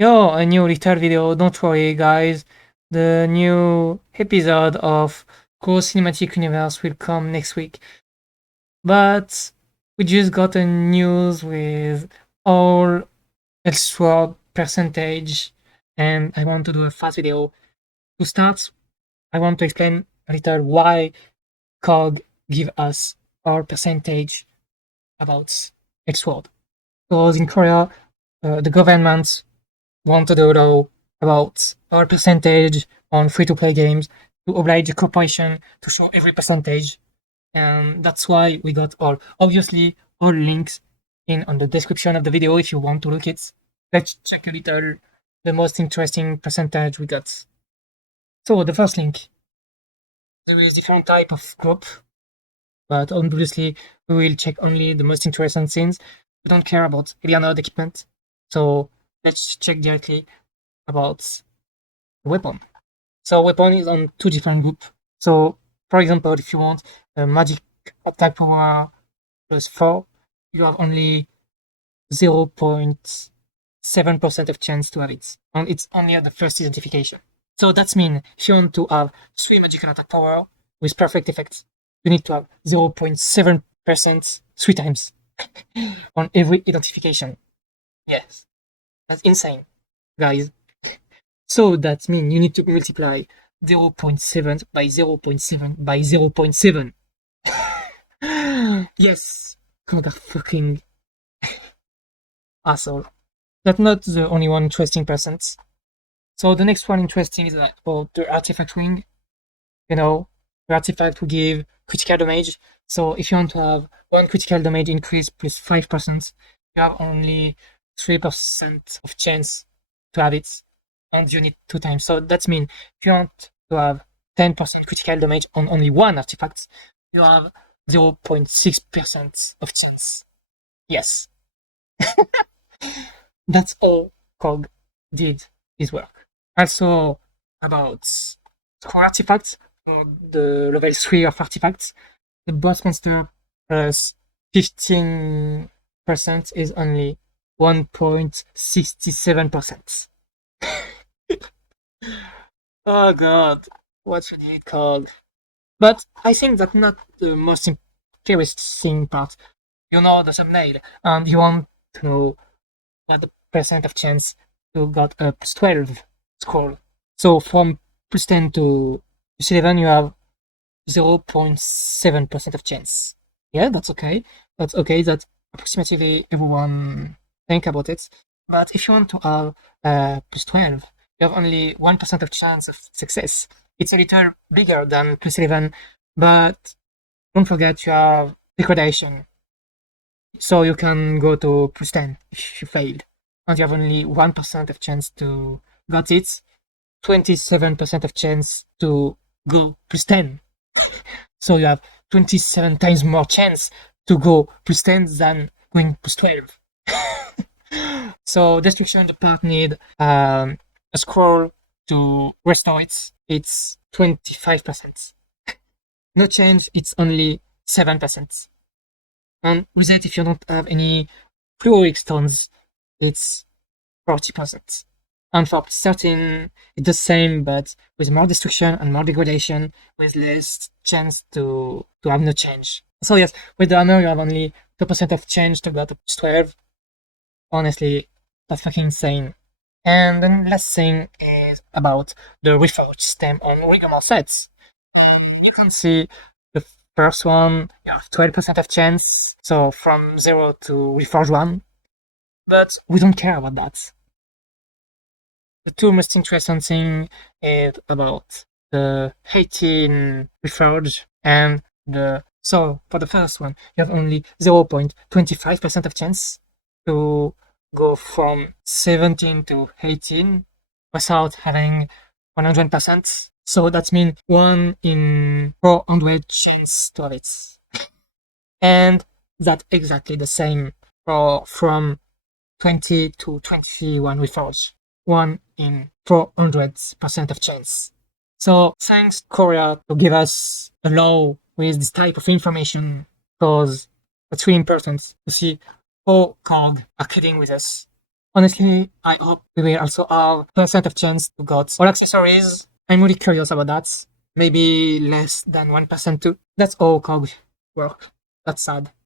Yo, a new little video. Don't worry, guys. The new episode of Core Cinematic Universe will come next week. But we just got a news with all Elsword percentage, and I want to do a fast video. To start, I want to explain a little why COG give us our percentage about Elsword. Because in Korea, the government wanted to know about our percentage on free-to-play games to oblige the corporation to show every percentage, and that's why we got obviously all links in on the description of the video if you want to look it. Let's check a little the most interesting percentage we got. So the first link, there is different type of group, but obviously we will check only the most interesting things. We don't care about any other equipment, so let's check directly about weapon. So weapon is on two different groups. So for example, if you want a magic attack power +4, you have only 0.7% of chance to have it. And it's only at the first identification. So that means if you want to have 3 magical attack power with perfect effects, you need to have 0.7% 3 times on every identification. Yes. That's insane, guys. So that means you need to multiply 0.7 by 0.7 by 0.7. Yes, God, a fucking asshole. That's not the only one interesting percent. So the next one interesting is about the artifact ring. You know, the artifact will give critical damage. So if you want to have one critical damage increase plus 5%, you have only 3% of chance to have it, and you need 2 times. So that means if you want to have 10% critical damage on only one artifact, you have 0.6% of chance. Yes. That's all COG did his work. Also, about core artifacts, for the level 3 of artifacts, the boss monster plus 15% is only 1.67%. Oh god, what should it called? But I think that's not the most interesting part. You know the thumbnail, and you want to know what the percent of chance to got a +12 score. So from +10 to +11, you have 0.7% of chance. Yeah, that's okay. That's okay. That approximately everyone think about it. But if you want to have +12, you have only 1% of chance of success. It's a little bigger than +11, but don't forget you have degradation. So you can go to +10 if you failed. And you have only 1% of chance to got it, 27% of chance to go +10. So you have 27 times more chance to go +10 than going +12. So destruction, the part need a scroll to restore it. It's 25%. No change, it's only 7%. And with it, if you don't have any fluoric stones, it's 40%. And for 13, it's the same, but with more destruction and more degradation, with less chance to have no change. So yes, with the hammer, you have only 2% of change to go to +12. Honestly, that's fucking insane. And the last thing is about the reforge system on Rigomor sets. You can see the first one, you have 12% of chance, so from 0 to reforge 1. But we don't care about that. The two most interesting thing is about the 18 reforge and the. So for the first one, you have only 0.25% of chance to go from 17 to 18 without having 100%. So that means 1 in 400 chance to have it. And that's exactly the same for from 20 to 21 reforge. 1 in 400% of chance. So thanks Korea to give us a law with this type of information, because it's really important to see how COG are kidding with us. Honestly, I hope we will also have percent of chance to get all accessories. I'm really curious about that. Maybe less than 1% too. That's all cog work. That's sad.